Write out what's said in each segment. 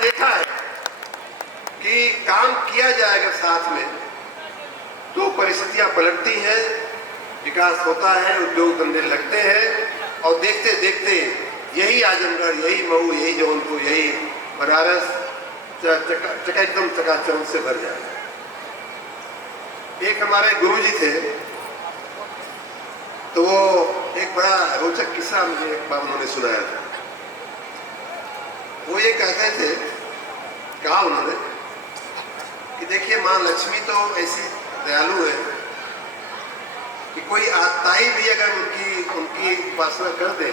देखा है कि काम किया जाएगा साथ में तो परिस्थितियां पलटती हैं, विकास होता है, उद्योग धंधे लगते हैं और देखते देखते यही आजमगढ़, यही मऊ, यही जौनपुर, यही बनारस एकदम चकाचौंध से भर जाए। एक हमारे गुरुजी थे तो वो एक बड़ा रोचक किस्सा मुझे एक बार उन्होंने सुनाया था। वो ये कहते थे, कहा उन्होंने कि देखिए माँ लक्ष्मी तो ऐसी दयालु है कि कोई आताई भी अगर उनकी उपासना कर दे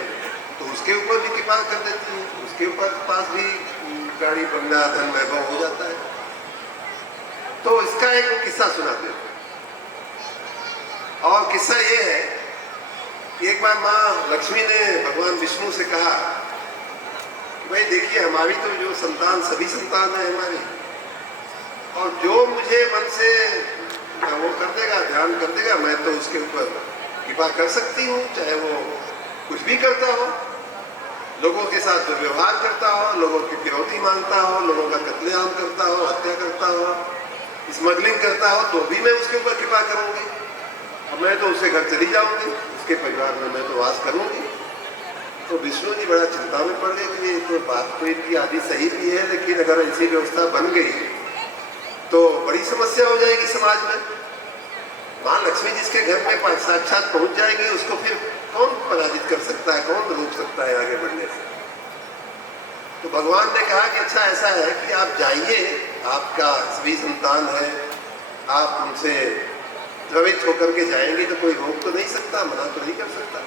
तो उसके ऊपर भी कृपा कर देती है, उसके ऊपर पास भी गाड़ी बंगला धन वैभव हो जाता है। तो इसका एक किस्सा सुनाते हैं और किस्सा ये है कि एक बार माँ लक्ष्मी ने भगवान विष्णु से कहा कि भाई देखिए हमारी तो जो संतान, सभी संतान है हमारी, और जो मुझे मन से वो कर देगा, ध्यान कर देगा, मैं तो उसके ऊपर कृपा कर सकती हूँ, चाहे वो कुछ भी करता हो, लोगों के साथ दुर्व्यवहार करता हो, लोगों की फिरौती मांगता हो, लोगों का कत्लेआम करता हो, हत्या करता हो, स्मगलिंग करता हो, तो भी मैं उसके ऊपर कृपा करूंगी और मैं तो उसके घर चली जाऊंगी, उसके परिवार में मैं तो वास करूंगी। तो विष्णु जी बड़ा चिंता में पड़ गए कि ये तो बात तो इनकी आदि सही भी है, लेकिन अगर ऐसी व्यवस्था बन गई तो बड़ी समस्या हो जाएगी समाज में। माँ लक्ष्मी जिसके घर में साक्षात पहुंच जाएगी उसको फिर कौन पराजित कर सकता है, कौन रोक सकता है आगे बढ़ने से। तो भगवान ने कहा कि अच्छा ऐसा है कि आप जाइए, आपका सभी संतान है, आप उनसे द्रवित होकर के जाएंगे तो कोई रोक तो नहीं सकता, मना तो नहीं कर सकता।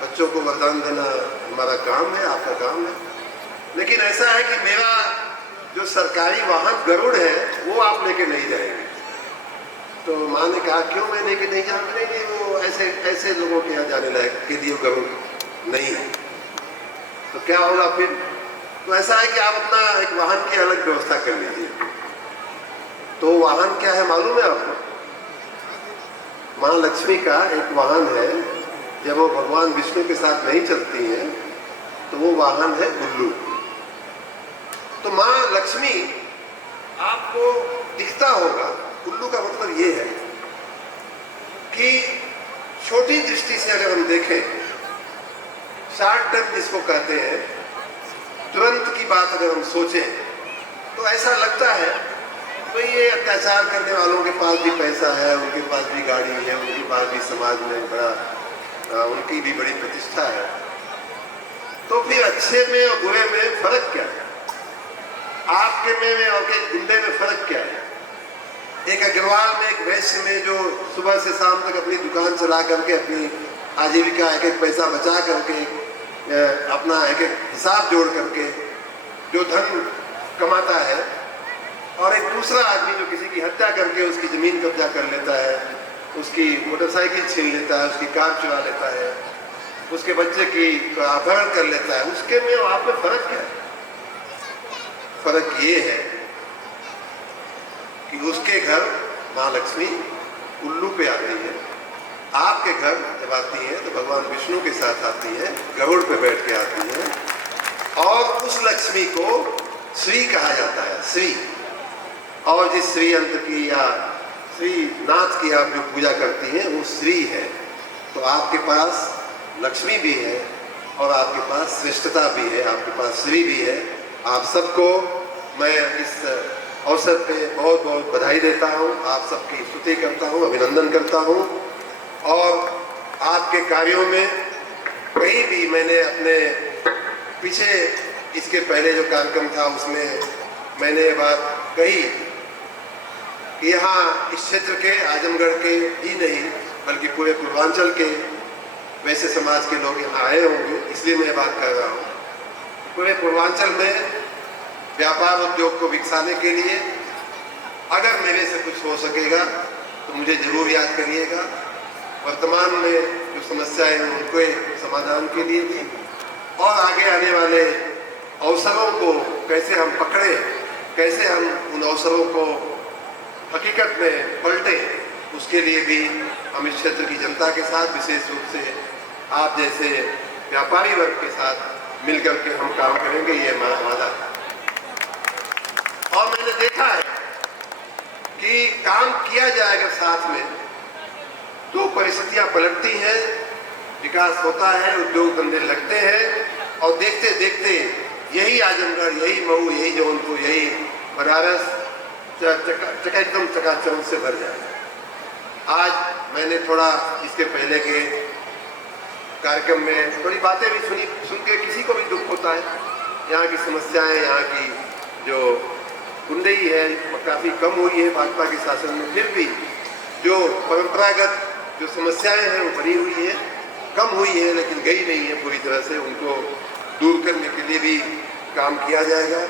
बच्चों को वरदान देना हमारा काम है, आपका काम है। लेकिन ऐसा है कि मेरा जो सरकारी वाहन गरुड़ है वो आप लेके नहीं जाएंगे। तो माँ ने कहा क्यों मैं लेके नहीं जा, नहीं वो ऐसे लोगों के यहाँ जाने लायक के लिए गरुड़ नहीं है। तो क्या होगा फिर? तो ऐसा है कि आप अपना एक वाहन की अलग व्यवस्था कर लीजिए। तो वाहन क्या है मालूम है आपको? माँ लक्ष्मी का एक वाहन है, जब वो भगवान विष्णु के साथ नहीं चलती है तो वो वाहन है उल्लू। तो माँ लक्ष्मी आपको दिखता होगा, उल्लू का मतलब ये है कि छोटी दृष्टि से अगर हम देखें, शॉर्ट टर्म जिसको कहते हैं, तुरंत की बात अगर हम सोचें तो ऐसा लगता है तो ये अत्याचार करने वालों के पास भी पैसा है, उनके पास भी गाड़ी है, उनके पास भी समाज में बड़ा उनकी भी बड़ी प्रतिष्ठा है। तो फिर अच्छे में और बुरे में फर्क क्या है? आपके में और के गुंडे में फर्क क्या है? एक अग्रवाल में, एक वैश्य में जो सुबह से शाम तक अपनी दुकान चला करके अपनी आजीविका एक एक पैसा बचा करके अपना एक एक हिसाब जोड़ करके जो धन कमाता है, और एक दूसरा आदमी जो किसी की हत्या करके उसकी जमीन कब्जा कर लेता है, उसकी मोटरसाइकिल छीन लेता है, उसकी कार चुरा लेता है, उसके बच्चे की अपहरण कर लेता है, उसके में और आप में फर्क क्या है? फर्क ये है कि उसके घर माँ लक्ष्मी उल्लू पे आती है, आपके घर जब आती है तो भगवान विष्णु के साथ आती है, गरुड़ पे बैठ के आती है। और उस लक्ष्मी को श्री कहा जाता है, श्री। और जिस श्री यंत्र की या श्री नाथ की आप जो पूजा करती हैं वो श्री है। तो आपके पास लक्ष्मी भी है और आपके पास श्रेष्ठता भी है, आपके पास श्री भी है। आप सबको मैं इस अवसर पे बहुत बहुत बधाई देता हूँ, आप सबकी स्तुति करता हूँ, अभिनंदन करता हूँ। और आपके कार्यों में कहीं भी मैंने अपने पीछे इसके पहले जो कार्यक्रम था उसमें मैंने ये बात कही कि यहाँ इस क्षेत्र के, आजमगढ़ के ही नहीं बल्कि पूरे पूर्वांचल के वैसे समाज के लोग यहाँ आए होंगे, इसलिए मैं ये बात कर रहा हूँ। पूरे पूर्वांचल में व्यापार उद्योग को विकसाने के लिए अगर मेरे से कुछ हो सकेगा तो मुझे जरूर याद करिएगा। वर्तमान में जो समस्याएं हैं उनके समाधान के लिए भी और आगे आने वाले अवसरों को कैसे हम पकड़े, कैसे हम उन अवसरों को हकीकत में पलटे, उसके लिए भी हम इस क्षेत्र की जनता के साथ, विशेष रूप से आप जैसे व्यापारी वर्ग के साथ मिलकर के हम काम करेंगे, ये हमारा वादा है। मैंने देखा है कि काम किया जाएगा साथ में तो परिस्थितियां पलटती हैं, विकास होता है, उद्योग धंधे लगते हैं और देखते देखते यही आजमगढ़, यही मऊ, यही जौनपुर, यही बनारस एकदम चकाचौंध से भर जाएगा। आज मैंने थोड़ा इसके पहले के कार्यक्रम में थोड़ी बातें भी सुनी, सुन के किसी को भी दुख होता है। यहाँ की समस्याएं, यहाँ की जो गुंडई है काफ़ी कम हुई है भाजपा के शासन में, फिर भी जो परंपरागत जो समस्याएं हैं वो बनी हुई है, कम हुई है लेकिन गई नहीं है पूरी तरह से। उनको दूर करने के लिए भी काम किया जाएगा।